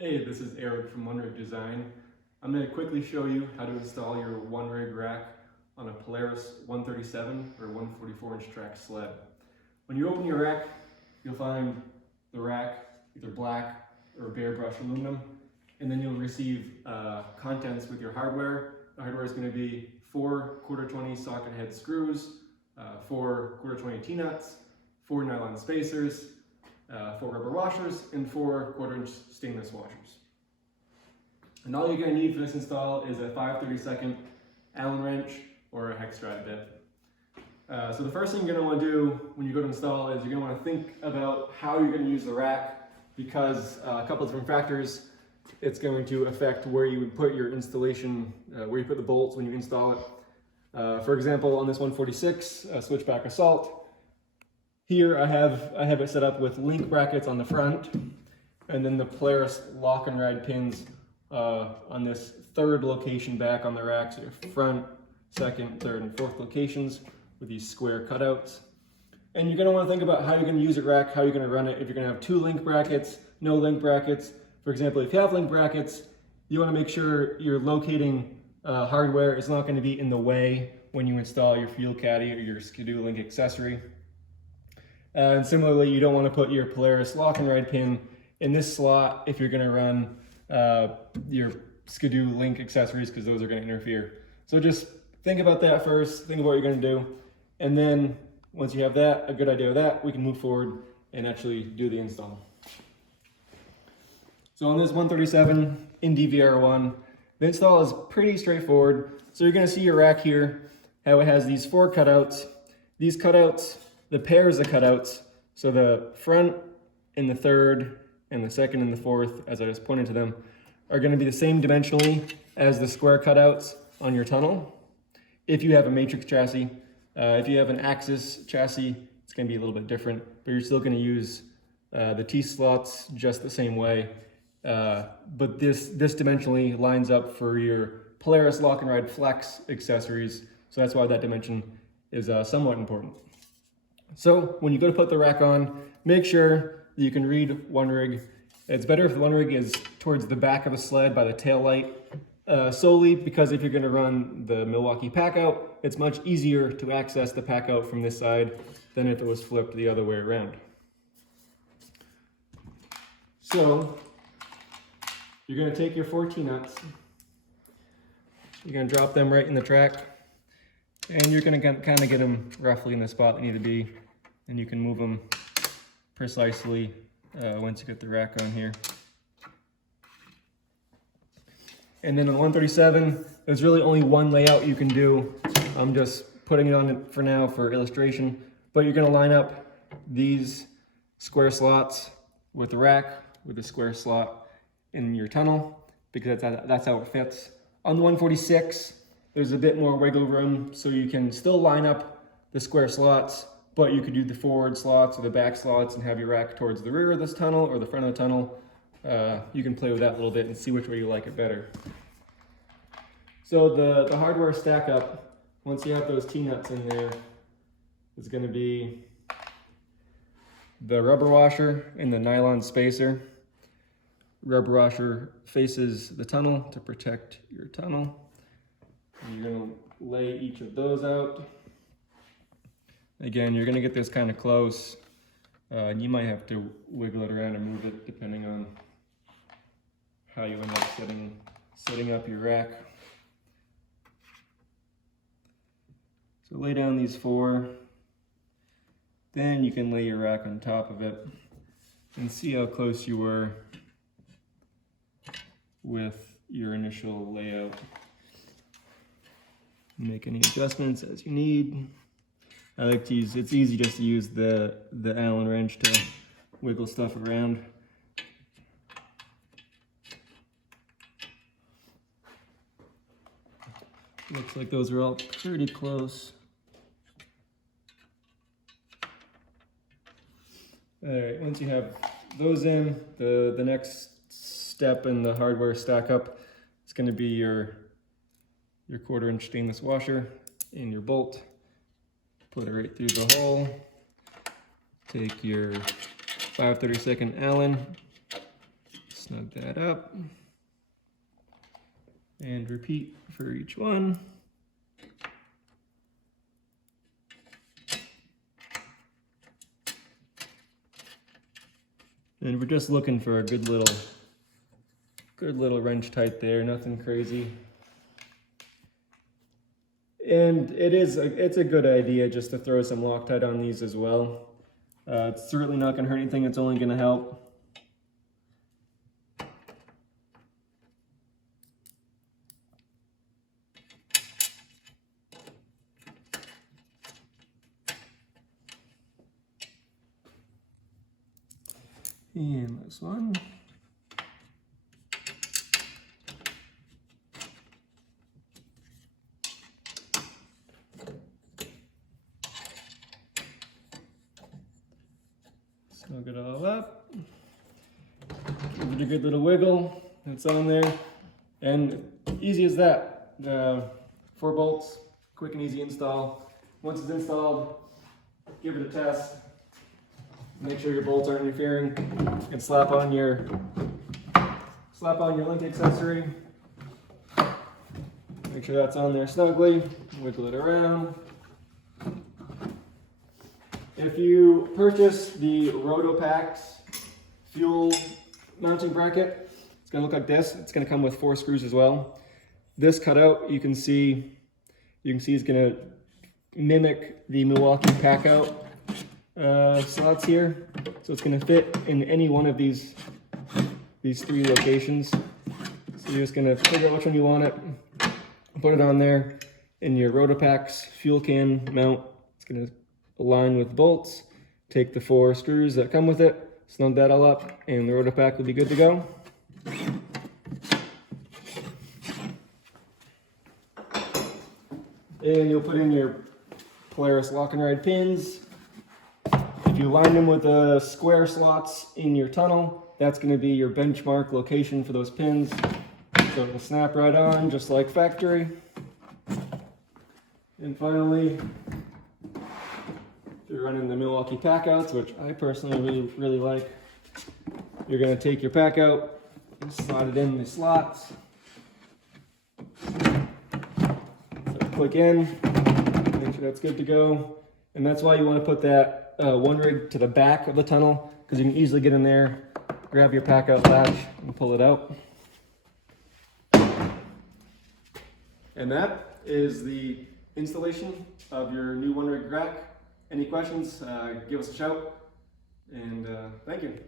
Hey, this is Eric from One Rig Design. I'm going to quickly show you how to install your one rig rack on a Polaris 137 or 144 inch track sled. When you open your rack, you'll find the rack either black or bare brushed aluminum, and then you'll receive contents with your hardware. The hardware is going to be 4 1/4-20 socket head screws, 4 1/4-20 T-nuts, 4 nylon spacers, 4 rubber washers, and 4 1/4-inch stainless washers. And all you're going to need for this install is a 5/32 Allen wrench or a hex drive bit. So the first thing you're going to want to do when you go to install is you're going to want to think about how you're going to use the rack, because a couple of different factors. It's going to affect where you would put your installation, where you put the bolts when you install it. For example, on this 146 switchback assault, here I have it set up with link brackets on the front, and then the Polaris lock and ride pins on this third location back on the rack. So your front, second, third, and fourth locations with these square cutouts. And you're going to want to think about how you're going to use your rack, how you're going to run it. If you're going to have 2 link brackets, no link brackets. For example, if you have link brackets, you want to make sure you're locating hardware is not going to be in the way when you install your fuel caddy or your Skidoo link accessory. And similarly, you don't want to put your Polaris lock and ride pin in this slot if you're going to run your Skidoo link accessories, because those are going to interfere. So just think about that first, think about what you're going to do, and then once you have that, a good idea of that, we can move forward and actually do the install. So on this 137 Indy VR1, the install is pretty straightforward. So you're going to see your rack here, how it has these 4 cutouts. These cutouts, the pairs of cutouts, so the front and the third and the second and the fourth, as I just pointed to them, are going to be the same dimensionally as the square cutouts on your tunnel. If you have a matrix chassis, if you have an axis chassis, it's going to be a little bit different, but you're still going to use the T-slots just the same way. But this dimensionally lines up for your Polaris lock and ride flex accessories, so that's why that dimension is somewhat important. So when you go to put the rack on, make sure that you can read one rig. It's better if the one rig is towards the back of a sled by the tail light, solely because if you're going to run the Milwaukee pack out, it's much easier to access the pack out from this side than if it was flipped the other way around. So you're going to take your 4 T-nuts, you're going to drop them right in the track, and you're going to kind of get them roughly in the spot they need to be, and you can move them precisely once you get the rack on here. And then on 137, there's really only one layout you can do. I'm just putting it on for now for illustration, but you're going to line up these square slots with the rack, with the square slot in your tunnel, because that's how it fits. On the 146, there's a bit more wiggle room, so you can still line up the square slots, but you could do the forward slots or the back slots and have your rack towards the rear of this tunnel or the front of the tunnel. You can play with that a little bit and see which way you like it better. So the hardware stack up, once you have those T-nuts in there, is going to be the rubber washer and the nylon spacer. Rubber washer faces the tunnel to protect your tunnel. And you're going to lay each of those out. Again, you're going to get this kind of close. You might have to wiggle it around and move it depending on how you end up setting up your rack. So lay down these 4. Then you can lay your rack on top of it and see how close you were with your initial layout. Make any adjustments as you need. I like to use, it's easy just to use the Allen wrench to wiggle stuff around. Looks like those are all pretty close. Alright, once you have those in, the next step in the hardware stack up is going to be your 1/4-inch stainless washer and your bolt. Put it right through the hole. Take your 5/32 Allen, snug snug that up. And repeat for each one. And we're just looking for a good little wrench tight there, nothing crazy. And it's a good idea just to throw some Loctite on these as well. It's certainly not going to hurt anything, it's only going to help. And this one. Snug it all up. Give it a good little wiggle. It's on there. And easy as that. 4 bolts, quick and easy install. Once it's installed, give it a test. Make sure your bolts aren't interfering. And slap on your link accessory. Make sure that's on there snugly. Wiggle it around. If you purchase the Rotopax fuel mounting bracket, it's going to look like this. It's going to come with 4 screws as well. This cutout, you can see is going to mimic the Milwaukee Packout slots here. So it's going to fit in any one of these 3 locations. So you're just going to figure out which one you want it, put it on there, in your Rotopax fuel can mount. It's going to align with bolts. Take the 4 screws that come with it, snug that all up, and the Rotopax will be good to go. And you'll put in your Polaris lock and ride pins. If you line them with the square slots in your tunnel, that's going to be your benchmark location for those pins. So it'll snap right on, just like factory. And finally, if you're running the Milwaukee Packouts, which I personally really like, you're going to take your pack out and slide it in the slots. Click in, make sure that's good to go. And that's why you want to put that one rig to the back of the tunnel, because you can easily get in there, grab your pack out latch and pull it out. And that is the installation of your new one rig rack. Any questions, give us a shout, and thank you.